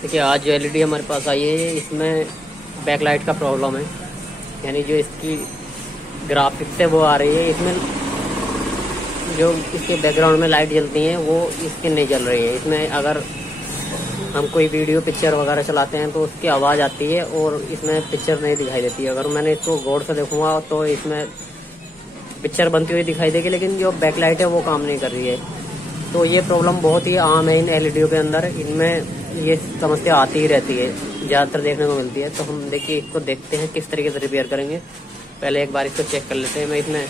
देखिए आज जो एलईडी हमारे पास आई है इसमें बैकलाइट का प्रॉब्लम है, यानी जो इसकी ग्राफिक्स है वो आ रही है, इसमें जो इसके बैकग्राउंड में लाइट जलती हैं वो इसकी नहीं जल रही है। इसमें अगर हम कोई वीडियो पिक्चर वगैरह चलाते हैं तो उसकी आवाज़ आती है और इसमें पिक्चर नहीं दिखाई देती है। अगर मैंने इसको गौर से देखूँगा तो इसमें पिक्चर बनती हुई दिखाई देगी, लेकिन जो बैकलाइट है वो काम नहीं कर रही है। तो ये प्रॉब्लम बहुत ही आम है इन एलईडीओ के अंदर, इनमें ये समस्या आती ही रहती है, ज़्यादातर देखने को मिलती है। तो हम देखिए इसको देखते हैं किस तरीके से रिपेयर करेंगे। पहले एक बार इसको चेक कर लेते हैं। मैं इसमें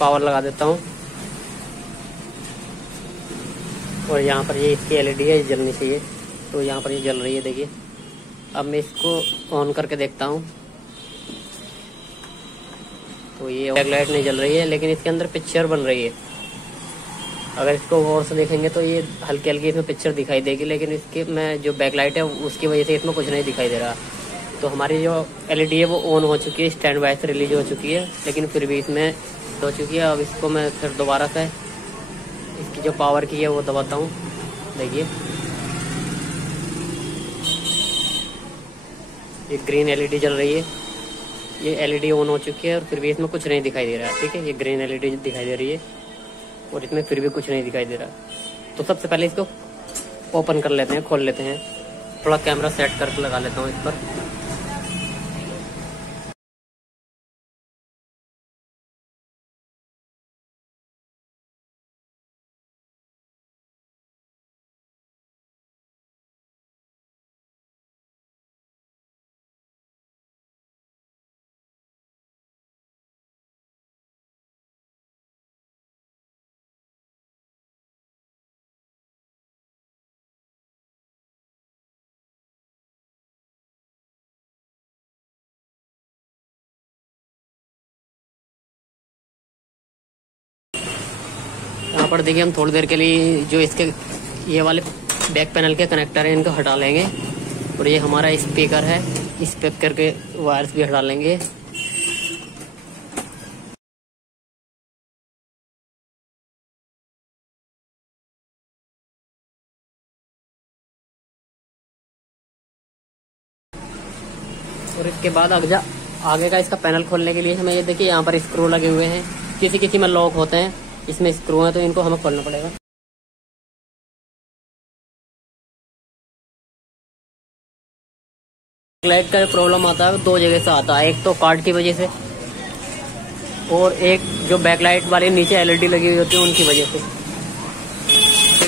पावर लगा देता हूँ और यहाँ पर ये इसकी एलईडी है, ये जलनी चाहिए, तो यहाँ पर ये जल रही है। देखिए अब मैं इसको ऑन करके देखता हूँ तो ये बैकलाइट नहीं जल रही है, लेकिन इसके अंदर पिक्चर बन रही है। अगर इसको गौर से देखेंगे तो ये हल्की हल्की इसमें पिक्चर दिखाई देगी, लेकिन इसके में जो बैकलाइट है उसकी वजह से इसमें कुछ नहीं दिखाई दे रहा। तो हमारी जो एलईडी है वो ऑन हो चुकी है, स्टैंड बाय से रिलीज हो चुकी है, लेकिन फिर भी इसमें हो चुकी है। अब इसको मैं फिर दोबारा से इसकी जो पावर की है वो दबाता हूँ। देखिए ये ग्रीन एलईडी जल रही है, ये एलईडी ऑन हो चुकी है और फिर भी इसमें कुछ नहीं दिखाई दे रहा है। ठीक है, ये ग्रीन एलईडी दिखाई दे रही है और इसमें फिर भी कुछ नहीं दिखाई दे रहा। तो सबसे पहले इसको ओपन कर लेते हैं, खोल लेते हैं। थोड़ा कैमरा सेट करके लगा लेता हूँ इस पर। यहाँ पर देखिए हम थोड़ी देर के लिए जो इसके ये वाले बैक पैनल के कनेक्टर हैं इनको हटा लेंगे और ये हमारा स्पीकर है, स्पीकर के वायर्स भी हटा लेंगे। और इसके बाद आगे का इसका पैनल खोलने के लिए हमें ये देखिए यहाँ पर स्क्रू लगे हुए हैं, किसी किसी में लॉक होते हैं, इसमें स्क्रू है तो इनको हमें खोलना पड़ेगा। लाइट का प्रॉब्लम आता है दो जगह से आता है, एक तो कार्ड की वजह से और एक जो बैकलाइट वाली नीचे एलईडी लगी हुई होती है उनकी वजह से।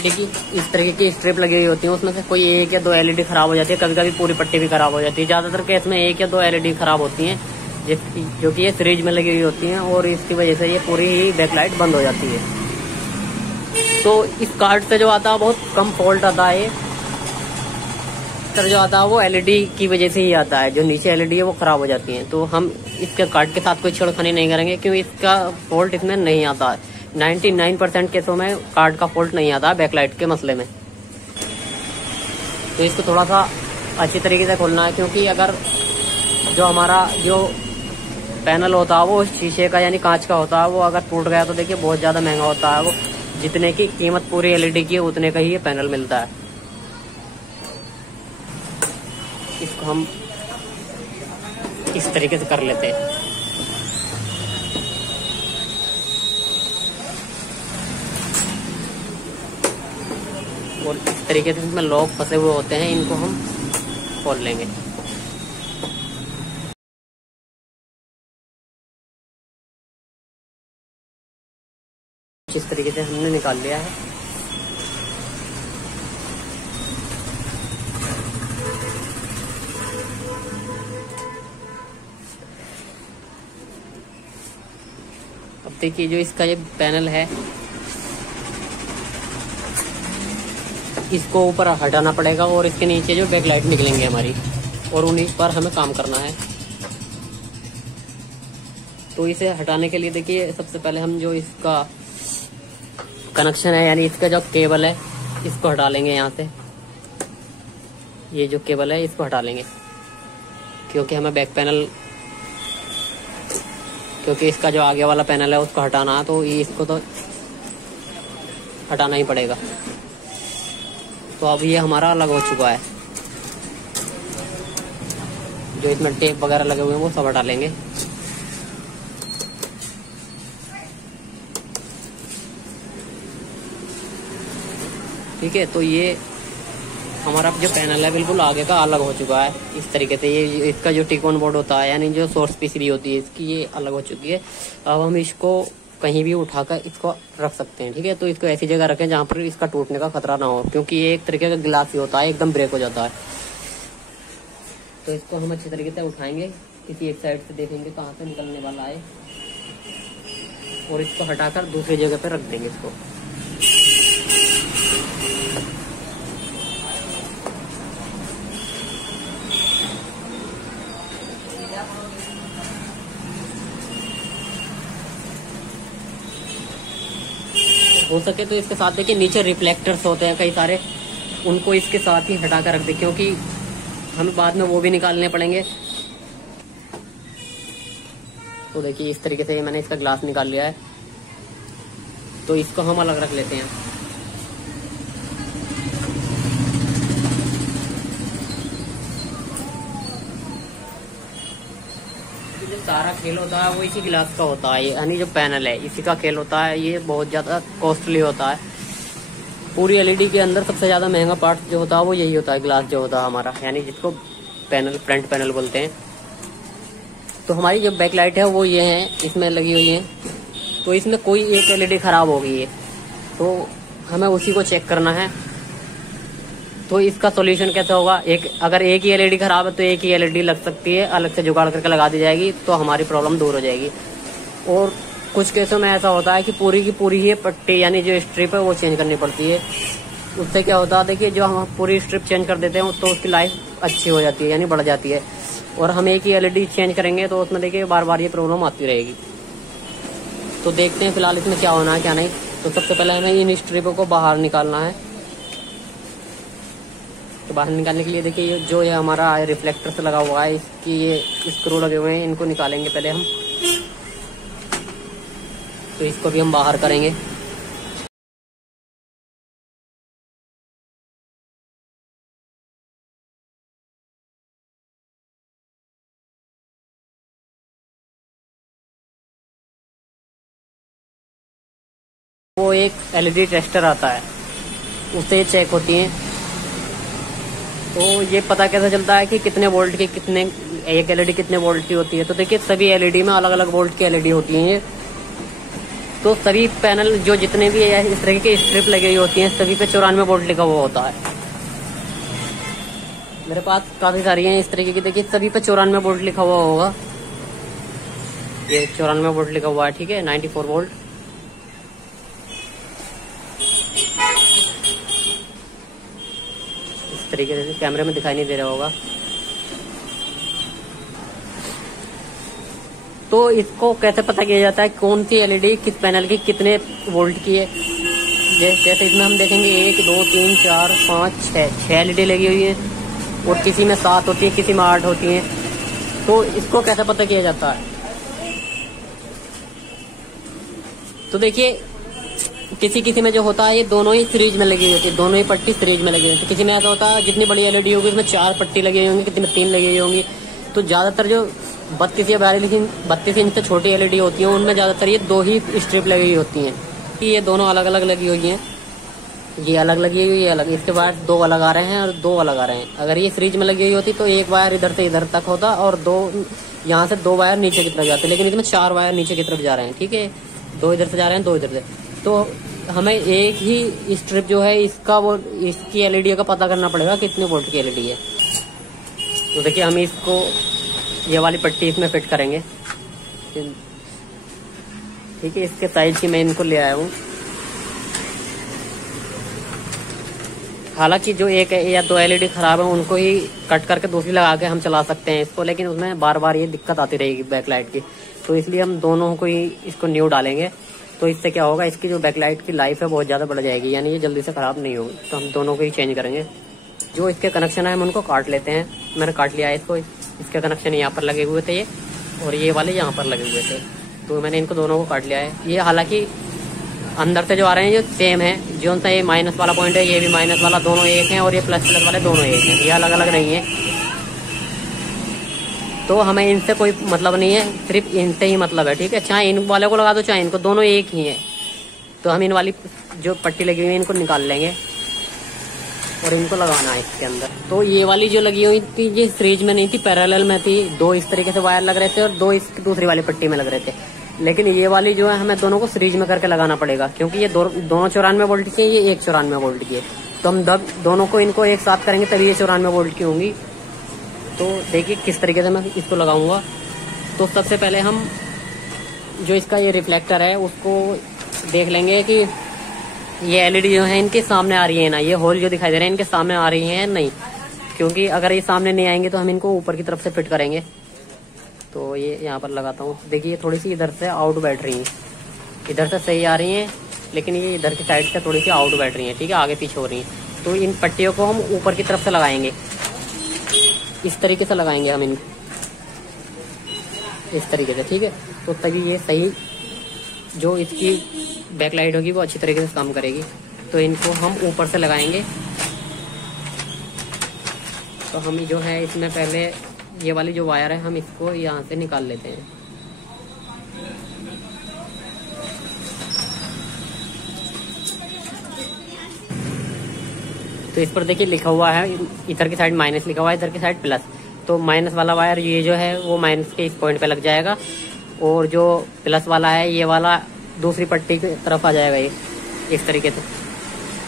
देखिए इस तरीके की स्ट्रिप लगी हुई होती है, उसमें से कोई एक या दो एलईडी खराब हो जाती है, कभी कभी पूरी पट्टी भी खराब हो जाती है। ज्यादातर केस में एक या दो एलईडी खराब होती हैं जो कि ये सीरीज में लगी हुई होती हैं और इसकी वजह से ये पूरी ही बैकलाइट बंद हो जाती है। तो इस कार्ड से जो आता है बहुत कम फॉल्ट आता है, जो आता है वो एलईडी की वजह से ही आता है, जो नीचे एलईडी है वो खराब हो जाती है। तो हम इसके कार्ड के साथ कोई छेड़खानी नहीं करेंगे क्योंकि इसका फॉल्ट इसमें नहीं आता है। 99% केसों में कार्ड का फॉल्ट नहीं आता बैकलाइट के मसले में। तो इसको थोड़ा सा अच्छी तरीके से खोलना है, क्योंकि अगर जो हमारा जो पैनल होता है वो शीशे का यानी कांच का होता है, वो अगर टूट गया तो देखिए बहुत ज्यादा महंगा होता है। वो जितने की कीमत पूरी एलईडी की है उतने का ही ये पैनल मिलता है। इसको हम इस तरीके से कर लेते हैं। और इस तरीके से इसमें लॉक फंसे हुए होते हैं, इनको हम खोल लेंगे। इस तरीके से हमने निकाल लिया है। अब देखिए जो इसका ये पैनल है इसको ऊपर हटाना पड़ेगा और इसके नीचे जो बैकलाइट निकलेंगे हमारी, और उन्हीं पर हमें काम करना है। तो इसे हटाने के लिए देखिए सबसे पहले हम जो इसका कनेक्शन है यानी इसका जो केबल है इसको हटा लेंगे यहाँ से। ये जो केबल है इसको हटा लेंगे क्योंकि हमें बैक पैनल, क्योंकि इसका जो आगे वाला पैनल है उसको हटाना है, तो ये इसको तो हटाना ही पड़ेगा। तो अब ये हमारा अलग हो चुका है। जो इसमें टेप वगैरह लगे हुए हैं वो सब हटा लेंगे। ठीक है, तो ये हमारा जो पैनल है बिल्कुल आगे का अलग हो चुका है इस तरीके से। ये इसका जो टिक ऑन बोर्ड होता है यानी जो सोर्स पीसीबी होती है इसकी, ये अलग हो चुकी है। अब हम इसको कहीं भी उठाकर इसको रख सकते हैं। ठीक है, तो इसको ऐसी जगह रखें जहाँ पर इसका टूटने का खतरा ना हो, क्योंकि ये एक तरीके का गिलास ही होता है, एकदम ब्रेक हो जाता है। तो इसको हम अच्छे तरीके से उठाएंगे, किसी एक साइड से देखेंगे कहाँ से निकलने वाला है और इसको हटाकर दूसरी जगह पे रख देंगे इसको। हो सके तो इसके साथ देखिए नीचे रिफ्लेक्टर्स होते हैं कई सारे, उनको इसके साथ ही हटा कर रख दे, क्योंकि हमें बाद में वो भी निकालने पड़ेंगे। तो देखिए इस तरीके से मैंने इसका ग्लास निकाल लिया है, तो इसको हम अलग रख लेते हैं। जो सारा खेल होता है वो इसी गिलास का होता है, यानी जो पैनल है इसी का खेल होता है। ये बहुत ज्यादा कॉस्टली होता है। पूरी एलईडी के अंदर सबसे ज्यादा महंगा पार्ट जो होता है वो यही होता है, ग्लास जो होता है हमारा, यानी जिसको पैनल, फ्रंट पैनल बोलते हैं। तो हमारी जो बैक लाइट है वो ये है, इसमें लगी हुई है। तो इसमें कोई एक एलईडी खराब हो गई है, तो हमें उसी को चेक करना है। तो इसका सॉल्यूशन कैसे होगा, अगर एक ही एलईडी खराब है तो एक ही एलईडी लग सकती है, अलग से जुगाड़ करके लगा दी जाएगी, तो हमारी प्रॉब्लम दूर हो जाएगी। और कुछ केसों में ऐसा होता है कि पूरी की पूरी ही पट्टी यानी जो स्ट्रिप है वो चेंज करनी पड़ती है। उससे क्या होता है, देखिए जो हम पूरी स्ट्रिप चेंज कर देते हैं तो उसकी लाइफ अच्छी हो जाती है, यानी बढ़ जाती है। और हम एक ही एलईडी चेंज करेंगे तो उसमें देखिए बार बार ये प्रॉब्लम आती रहेगी। तो देखते हैं फिलहाल इसमें क्या होना है क्या नहीं। तो सबसे पहले हमें इन स्ट्रिपों को बाहर निकालना है। तो बाहर निकालने के लिए देखिए जो ये हमारा रिफ्लेक्टर से लगा हुआ है, इसकी ये स्क्रू लगे हुए हैं, इनको निकालेंगे पहले हम। तो इसको भी हम बाहर करेंगे। वो एक एलईडी टेस्टर आता है, उससे ये चेक होती है। तो ये पता कैसे चलता है कि कितने वोल्ट की, कितने एक एलईडी कितने वोल्ट की होती है। तो देखिए सभी एलईडी में अलग अलग वोल्ट की एलईडी होती है। तो सभी पैनल जो जितने भी इस तरह की स्ट्रिप लगी हुई होती हैं सभी पे 94 वोल्ट लिखा हुआ होता है। मेरे पास काफी सारी हैं इस तरीके की, देखिए सभी पे 94 वोल्ट लिखा हुआ होगा। ये 94 वोल्ट लिखा हुआ है, ठीक है, 94 वोल्ट। इस तरीके से कैमरे में दिखाई नहीं दे रहा होगा। तो इसको कैसे पता किया जाता है कौन सी एलईडी किस पैनल की कितने वोल्ट की है। जैसे इसमें हम देखेंगे 1 2 3 4 5 6 एलईडी लगी हुई है, और किसी में 7 होती है, किसी में 8 होती है। तो इसको कैसे पता किया जाता है, तो देखिए किसी किसी में जो होता है ये दोनों ही सीरीज में लगी हुई होती है, दोनों ही पट्टी सीरीज में लगी हुई होती है। किसी में ऐसा होता है जितनी बड़ी एलईडी होगी उसमें 4 पट्टी लगी हुई होंगी, किसी में 3 लगी हुई होंगी। तो ज्यादातर जो 32 या 32 इंच से छोटी एलईडी होती है उनमें ज्यादातर ये 2 ही स्ट्रिप लगी हुई होती हैं। ये दोनों अलग अलग लगी हुई हैं, ये अलग लगी हुई है, अलग। इसके बाद 2 अलग आ रहे हैं और 2 अलग आ रहे हैं। अगर ये सीरीज में लगी हुई होती तो एक वायर इधर से इधर तक होता और 2 यहाँ से 2 वायर नीचे की तरफ जाते, लेकिन इसमें 4 वायर नीचे की तरफ जा रहे हैं, ठीक है। 2 इधर से जा रहे हैं, 2 इधर से। तो हमें एक ही स्ट्रिप जो है इसका वो इसकी एलईडी का पता करना पड़ेगा कितने वोल्ट की एलईडी है। तो देखिए हम इसको ये वाली पट्टी इसमें फिट करेंगे, ठीक है। इसके साइज की मैं इनको ले आया हूँ। हालांकि जो एक या 2 एलईडी खराब है उनको ही कट करके दूसरी लगा के हम चला सकते हैं इसको, लेकिन उसमें बार बार ये दिक्कत आती रहेगी बैकलाइट की। तो इसलिए हम दोनों को ही इसको न्यू डालेंगे। तो इससे क्या होगा, इसकी जो बैकलाइट की लाइफ है बहुत ज्यादा बढ़ जाएगी, यानी ये जल्दी से खराब नहीं होगी। तो हम दोनों को ही चेंज करेंगे। जो इसके कनेक्शन है हम उनको काट लेते हैं। मैंने काट लिया है इसको। इसके कनेक्शन यहाँ पर लगे हुए थे ये, और ये वाले यहाँ पर लगे हुए थे। तो मैंने इनको दोनों को काट लिया है। ये हालांकि अंदर से जो आ रहे हैं जो सेम है, जो सा ये माइनस वाला पॉइंट है ये भी माइनस वाला, दोनों एक हैं, और ये प्लस प्लस वाले दोनों एक हैं, ये अलग अलग नहीं है। तो हमें इनसे कोई मतलब नहीं है, सिर्फ इनसे ही मतलब है, ठीक है। चाहे इन वाले को लगा दो चाहे इनको, दोनों एक ही है। तो हम इन वाली जो पट्टी लगी हुई है इनको निकाल लेंगे और इनको लगाना है इसके अंदर। तो ये वाली जो लगी हुई थी ये सीरीज में नहीं थी, पैरेलल में थी। दो इस तरीके से वायर लग रहे थे और दो इस दूसरी वाली पट्टी में लग रहे थे। लेकिन ये वाली जो है हमें दोनों को सीरीज में करके लगाना पड़ेगा, क्योंकि ये दोनों 94 वोल्ट की है, ये एक 94 वोल्ट की है। तो हम दोनों को इनको एक साथ करेंगे तभी ये 94 वोल्ट की होंगी। तो देखिए किस तरीके से मैं इसको लगाऊंगा। तो सबसे पहले हम जो इसका ये रिफ्लेक्टर है उसको देख लेंगे कि ये एलईडी जो है इनके सामने आ रही है ना, ये होल जो दिखाई दे रहे हैं इनके सामने आ रही है नहीं, क्योंकि अगर ये सामने नहीं आएंगे तो हम इनको ऊपर की तरफ से फिट करेंगे। तो ये यहाँ पर लगाता हूँ। देखिए थोड़ी सी इधर से आउट बैठ रही है, इधर से सही आ रही हैं लेकिन ये इधर की साइड से थोड़ी सी आउट बैठ रही है, ठीक है, आगे पीछे हो रही है। तो इन पट्टियों को हम ऊपर की तरफ से लगाएंगे, इस तरीके से लगाएंगे हम इनको, इस तरीके से, ठीक है। तो तभी ये सही जो इसकी बैकलाइट होगी वो अच्छी तरीके से काम करेगी। तो इनको हम ऊपर से लगाएंगे। तो हम जो है इसमें पहले ये वाली जो वायर है हम इसको यहाँ से निकाल लेते हैं। तो इस पर देखिए लिखा हुआ है, इधर की साइड माइनस लिखा हुआ है, इधर की साइड प्लस। तो माइनस वाला वायर ये जो है वो माइनस के इस पॉइंट पे लग जाएगा, और जो प्लस वाला है ये वाला दूसरी पट्टी की तरफ आ जाएगा। ये इस तरीके से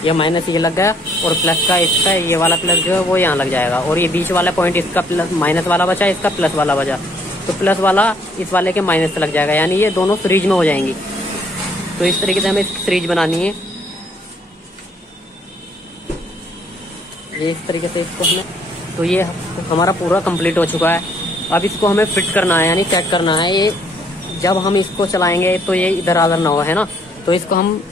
ये माइनस ये लग गया, और प्लस का इसका ये वाला प्लस जो है वो यहाँ लग जाएगा, और ये बीच वाला पॉइंट इसका प्लस माइनस वाला बचा, इसका प्लस वाला बचा। तो प्लस वाला इस वाले के माइनस से लग जाएगा, यानी ये दोनों सीरीज में हो जाएंगी। तो इस तरीके से हमें सीरीज बनानी है। ये इस तरीके से इसको हमें, तो ये हमारा पूरा कंप्लीट हो चुका है। अब इसको हमें फिट करना है, यानी सेट करना है। ये जब हम इसको चलाएंगे तो ये इधर आधर ना हो, है ना। तो इसको हम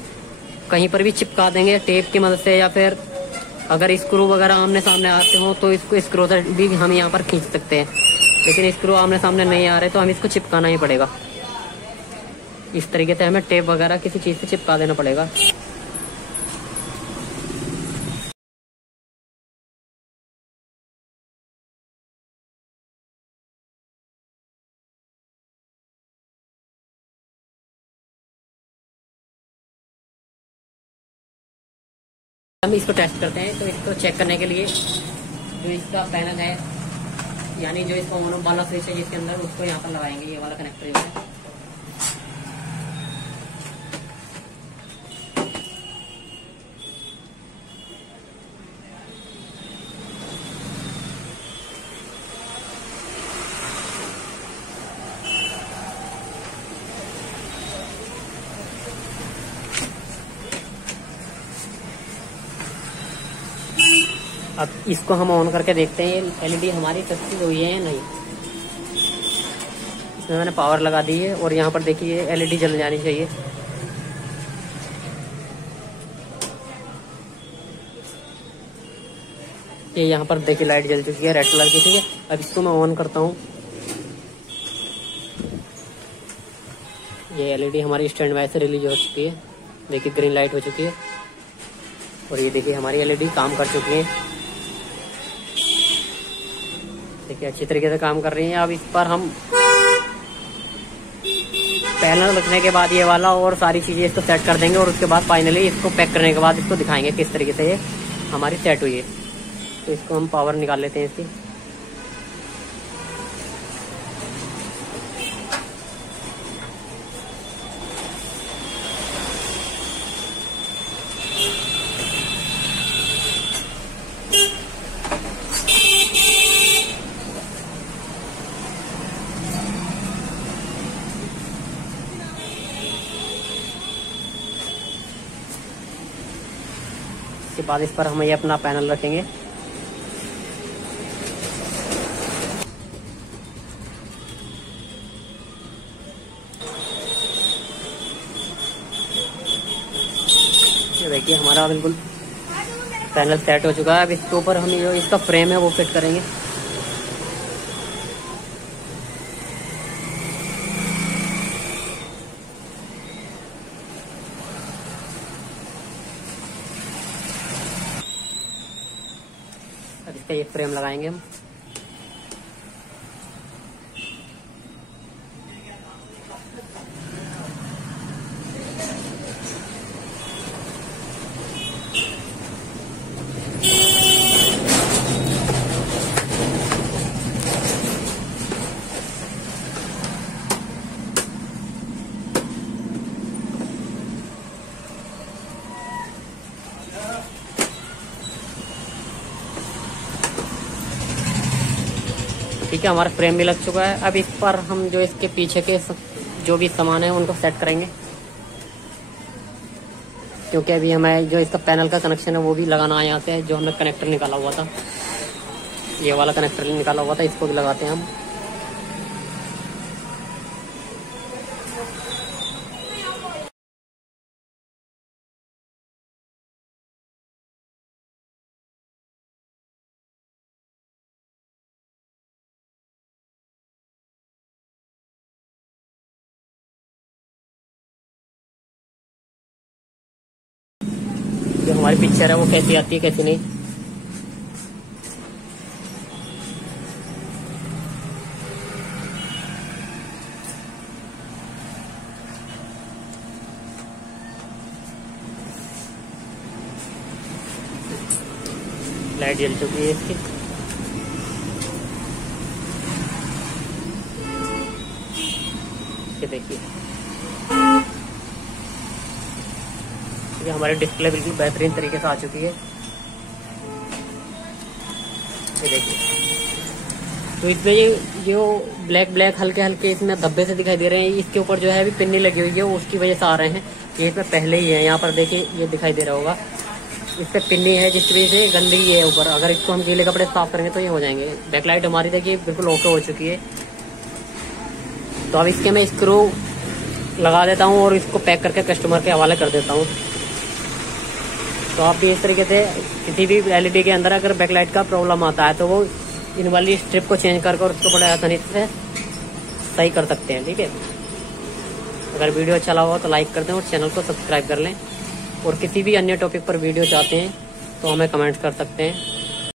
कहीं पर भी चिपका देंगे टेप की मदद से, या फिर अगर स्क्रू वगैरह आमने सामने आते हो तो इसको स्क्रू से भी हम यहाँ पर खींच सकते हैं। लेकिन स्क्रू आमने सामने नहीं आ रहे तो हम इसको चिपकाना ही पड़ेगा। इस तरीके से हमें टेप वगैरह किसी चीज़ से चिपका देना पड़ेगा। हम इसको टेस्ट करते हैं। तो इसको चेक करने के लिए जो इसका पैनल है, यानी जो इसका ऑन ऑफ वाला स्विच है जिसके अंदर, उसको यहाँ पर लगाएंगे। ये वाला कनेक्टर जो है अब इसको हम ऑन करके देखते हैं एलईडी हमारी सक्सेस हुई है या नहीं। इसमें मैंने पावर लगा दी है और यहाँ पर देखिए एलईडी जल जानी चाहिए। ये यहाँ पर देखिए लाइट जल चुकी है रेड कलर की, ठीक है। अब इसको मैं ऑन करता हूँ। ये एलईडी हमारी स्टैंड बाय से रिलीज हो चुकी है, देखिए ग्रीन लाइट हो चुकी है। और ये देखिए हमारी एलईडी काम कर चुकी है, देखिए अच्छी तरीके से काम कर रही है। अब इस पर हम पैनल रखने के बाद ये वाला और सारी चीजें इसको सेट कर देंगे, और उसके बाद फाइनली इसको पैक करने के बाद इसको दिखाएंगे किस तरीके से ये हमारी सेट हुई है। तो इसको हम पावर निकाल लेते हैं इसकी। इसके बाद इस पर हम ये अपना पैनल रखेंगे। ये देखिए हमारा बिल्कुल पैनल सेट हो चुका है। अब इसके ऊपर हम जो इसका फ्रेम है वो फिट करेंगे। अब इसका एक फ्रेम लगाएंगे हम। ठीक है, हमारा फ्रेम भी लग चुका है। अब इस पर हम जो इसके पीछे के जो भी सामान है उनको सेट करेंगे, क्योंकि अभी हमें जो इसका पैनल का कनेक्शन है वो भी लगाना है यहाँ से। जो हमने कनेक्टर निकाला हुआ था, ये वाला कनेक्टर निकाला हुआ था, इसको भी लगाते हैं हम। जो हमारी पिक्चर है वो कैसी आती है कैसी नहीं। लाइट जल चुकी है इसकी। ये देखिए, ये हमारी डिस्प्ले बिल्कुल बेहतरीन तरीके से आ चुकी है। ये देखिए, तो इसमें ये जो ब्लैक ब्लैक हल्के हल्के इसमें धब्बे से दिखाई दे रहे हैं, इसके ऊपर जो है अभी पिन्नी लगी हुई है, उसकी वजह से आ रहे हैं। ये इसमें पहले ही है, यहाँ पर देखिए ये दिखाई दे रहा होगा, इस पे पिन्नी है जिसकी वजह से गंदगी है ऊपर। अगर इसको हम गीले कपड़े साफ करेंगे तो ये हो जाएंगे। बैकलाइट हमारी देखिए बिल्कुल ओके हो चुकी है। तो अब इसके मैं स्क्रू लगा देता हूँ और इसको पैक करके कस्टमर के हवाले कर देता हूँ। तो आप भी इस तरीके से किसी भी एलईडी के अंदर अगर बैकलाइट का प्रॉब्लम आता है तो वो इन वाली स्ट्रिप को चेंज करके और उसको बड़े आसानी से सही कर सकते हैं। ठीक है, अगर वीडियो अच्छा लगा हो तो लाइक कर दें और चैनल को सब्सक्राइब कर लें। और किसी भी अन्य टॉपिक पर वीडियो चाहते हैं तो हमें कमेंट कर सकते हैं।